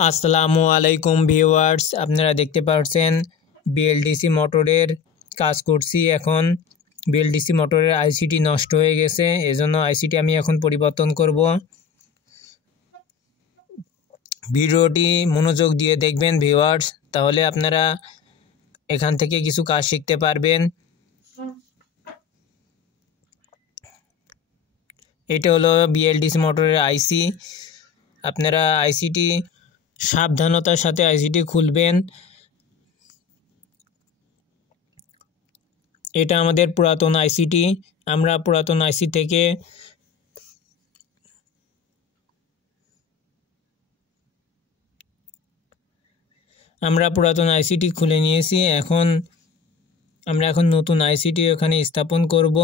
আসসালামু আলাইকুম ভিউয়ার্স, আপনারা দেখতে পাচ্ছেন বিএলডিসি মোটরের কাজ করছি। এখন বিএলডিসি মোটরের আইসিটি নষ্ট হয়ে গেছে, এজন্য আইসিটি আমি এখন পরিবর্তন করব। ভিডিওটি মনোযোগ দিয়ে দেখবেন ভিউয়ার্স, তাহলে আপনারা এখান থেকে কিছু কাজ শিখতে পারবেন। এটা হলো বিএলডিসি মোটরের আইসি। আপনারা আইসিটি সাবধানতার সাথে আইসিটি খুলবেন। এটা আমাদের পুরাতন আইসিটি। আমরা পুরাতন আইসি থেকে খুলে নিয়েছি। আমরা এখন নতুন আইসিটি এখানে স্থাপন করব।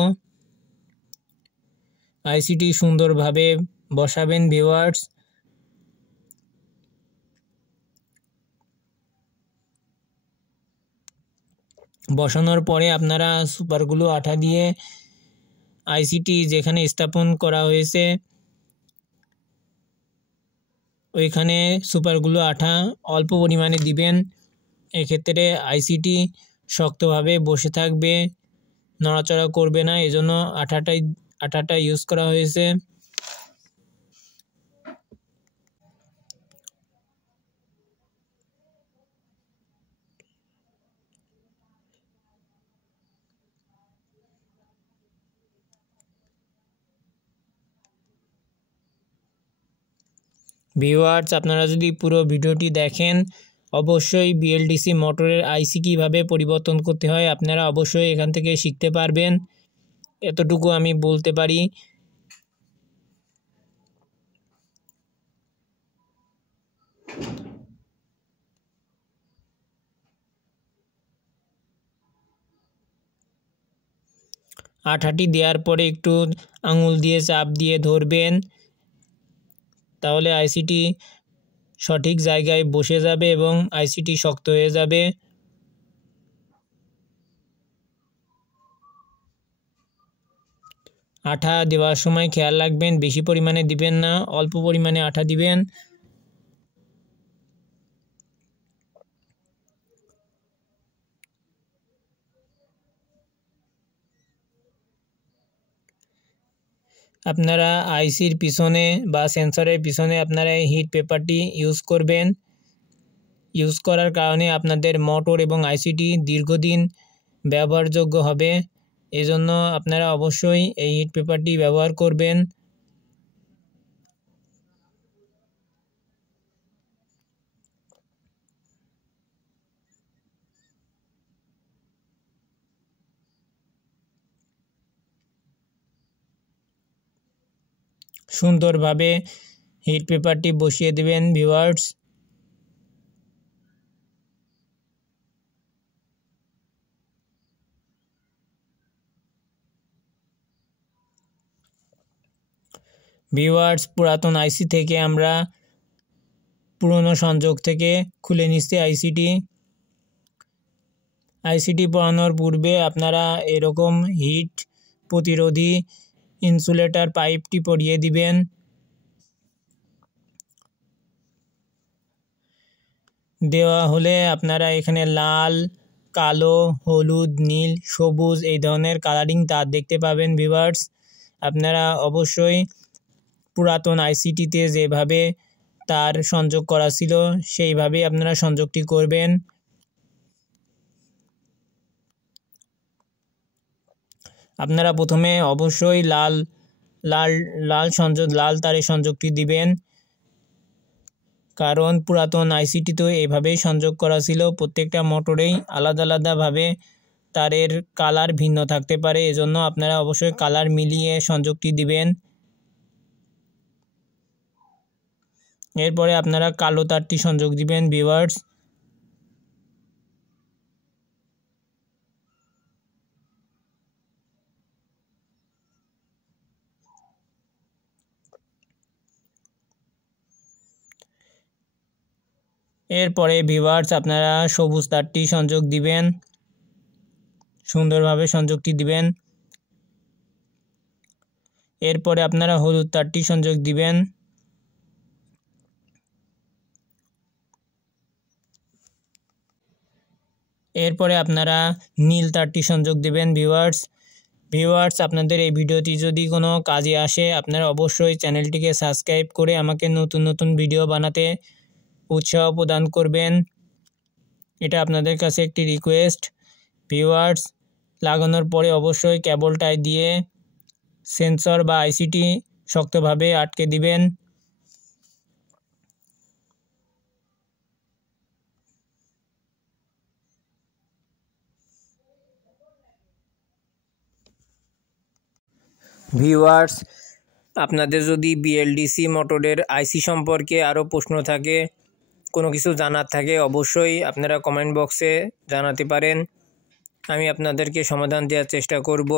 আইসিটি সুন্দরভাবে বসাবেন ভিউয়ার্স। বসানোর পরে আপনারা সুপারগুলো আঠা দিয়ে আইসিটি যেখানে স্থাপন করা হয়েছে ওইখানে সুপারগুলো আঠা অল্প পরিমাণে দিবেন। এক্ষেত্রে আইসিটি শক্তভাবে বসে থাকবে, নড়াচড়া করবে না, এজন্য আঠাটা ইউজ করা হয়েছে। ভিউয়ার্স, আপনারা যদি পুরো ভিডিওটি দেখেন অবশ্যই বিএলডিসি মোটরের আইসি কীভাবে পরিবর্তন করতে হয় আপনারা অবশ্যই এখান থেকে শিখতে পারবেন, এতটুকু আমি বলতে পারি। আঠাটি দেওয়ার পরে একটু আঙুল দিয়ে চাপ দিয়ে ধরবেন, তাহলে আইসিটি সঠিক জায়গায় বসে যাবে এবং আইসিটি শক্ত হয়ে যাবে। আঠা দেওয়ার সময় খেয়াল রাখবেন, বেশি পরিমাণে দিবেন না, অল্প পরিমাণে আঠা দিবেন। আপনারা আইসির পিছনে বা সেন্সরের পিছনে আপনারা এই হিট পেপারটি ইউজ করবেন। ইউজ করার কারণে আপনাদের মোটর এবং আইসিটি দীর্ঘদিন ব্যবহারযোগ্য হবে, এজন্য আপনারা অবশ্যই এই হিট পেপারটি ব্যবহার করবেন। সুন্দরভাবে হিট পেপারটি বসিয়ে দেবেন ভিউয়ার্স। পুরাতন আইসি থেকে আমরা পুরনো সংযোগ থেকে খুলে নিচ্ছি আইসিটি পরানোর পূর্বে আপনারা এরকম হিট প্রতিরোধী ইনসুলেটর পাইপটি পরিয়ে দিবেন। দেওয়া হলে আপনারা এখানে লাল, কালো, হলুদ, নীল, সবুজ এই ধরনের কালারিং তার দেখতে পাবেন ভিউয়ার্স। আপনারা অবশ্যই পুরাতন আইসিটিতে যেভাবে তার সংযোগ করা ছিল সেইভাবেই আপনারা সংযোগটি করবেন। আপনারা প্রথমে অবশ্যই লাল তারের সংযোগটি দিবেন, কারণ পুরাতন আইসিটি তো এভাবেই সংযোগ করা ছিল। প্রত্যেকটা মোটরেই আলাদা আলাদাভাবে তারের কালার ভিন্ন থাকতে পারে, এজন্য আপনারা অবশ্যই কালার মিলিয়ে সংযোগটি দিবেন। এরপরে আপনারা কালো তারটি সংযোগ দিবেন ভিউয়ার্স। এরপরে ভিউয়ার্স আপনারা সবুজ তারটি সংযোগ দিবেন, সুন্দরভাবে সংযোগটি দিবেন। এরপরে আপনারা হলুদ তারটি সংযোগ দিবেন। এরপরে আপনারা নীল তারটি সংযোগ দেবেন ভিউয়ার্স আপনাদের এই ভিডিওটি যদি কোনো কাজে আসে আপনারা অবশ্যই চ্যানেলটিকে সাবস্ক্রাইব করে আমাকে নতুন নতুন ভিডিও বানাতে উৎসাহ প্রদান করবেন, এটা আপনাদের কাছে একটি রিকোয়েস্ট। ভিউয়ার্স লাগানোর পরে অবশ্যই কেবল টাই দিয়ে সেন্সর বা আইসিটি শক্তভাবে আটকে দিবেন। ভিউয়ার্স আপনাদের যদি বিএলডিসি মোটরের আইসি সম্পর্কে আরও প্রশ্ন থাকে, কোনো কিছু জানার থাকে, অবশ্যই আপনারা কমেন্ট বক্সে জানাতে পারেন, আমি আপনাদেরকে সমাধান দেওয়ার চেষ্টা করব।